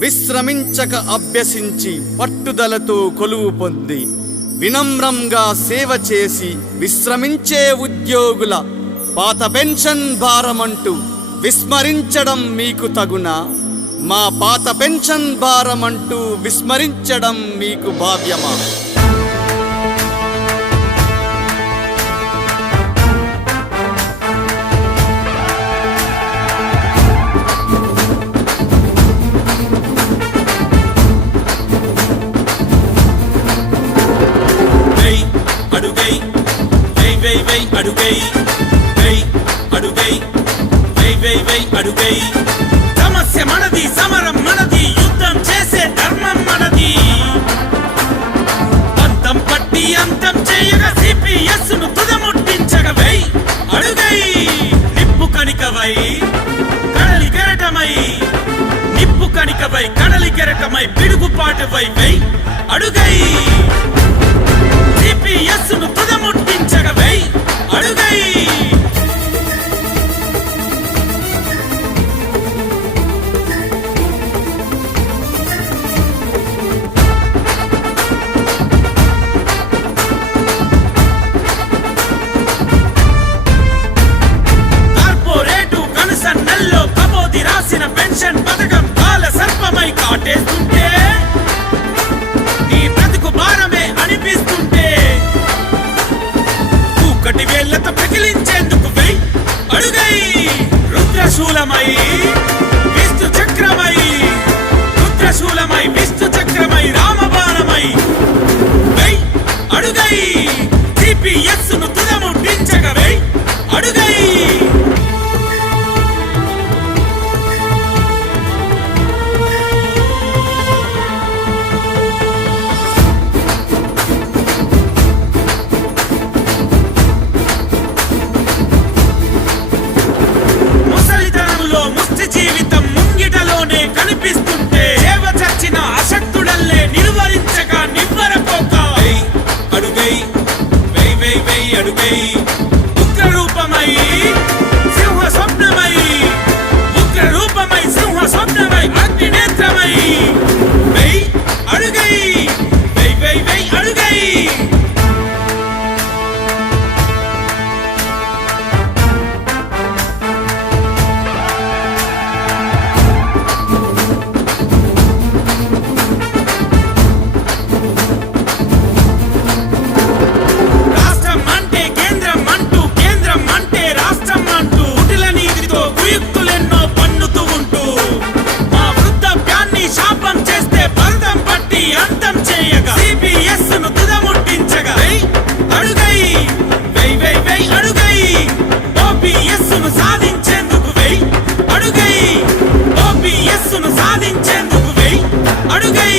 విశ్రమించక అభ్యసించి పట్టుదలతో కొలువు పొంది వినమ్రంగా సేవ చేసి విశ్రమించే ఉద్యోగుల పాత పెన్షన్ భారమంటూ విస్మరించడం మీకు తగునా? మా పాత పెన్షన్ భారమంటూ విస్మరించడం మీకు భావ్యమా? అడుగై సమస్య మనది, సమరం మనది, యుద్ధం చేసే ధర్మం మనది. అంతం పట్టి అంతం చేయగా సిపిఎస్ ను తుదముట్టించగా వై అడుగై. నిప్పు కణికవై కడలి కెరటమై, నిప్పు కణికవై కడలి కెరటమై పిడుగుపాటువై వై అడుగై. సిపిఎస్ ను తుదముట్టించగా వై అడుగై. పెన్షన్ పథకం కాల సర్పమై కాటేస్తుంటే, నీ బ్రతుకు భారమే అనిపిస్తుంటే, కూకటి వేళ్లతో పగిలించేందుకు వెయ్ అడుగై. రుద్రశూలమై విష్ణు చక్రమై, రుద్రశూలమై విష్ణు చక్రమై రామబాణమై వెయ్ అడుగై. సిపిఎస్ ను తుదముట్టించగా వెయ్ అడుగై. జీవితం ముంగిటలోనే కనిపిస్తుంటే, ఏవ చచ్చిన అశక్తుడల్లే నిలువరించగా నివ్వరపోక అడుగై వై వై వై అడుగై. ఉగ్ర రూపమై సింహ స్వప్నమై, ఉగ్ర రూపమై సింహ స్వప్నమై అగ్ని నేత్రమై వై అడుగై వై వై వై అడుగై. అంతం చేయగా సిపిఎస్ ను తుదముట్టించగా అడుగై వై వై వై అడుగై. ఓపీఎస్ ను సాధించేందుకు వై అడుగై. ఓపీఎస్ ను సాధించేందుకు వై అడుగై.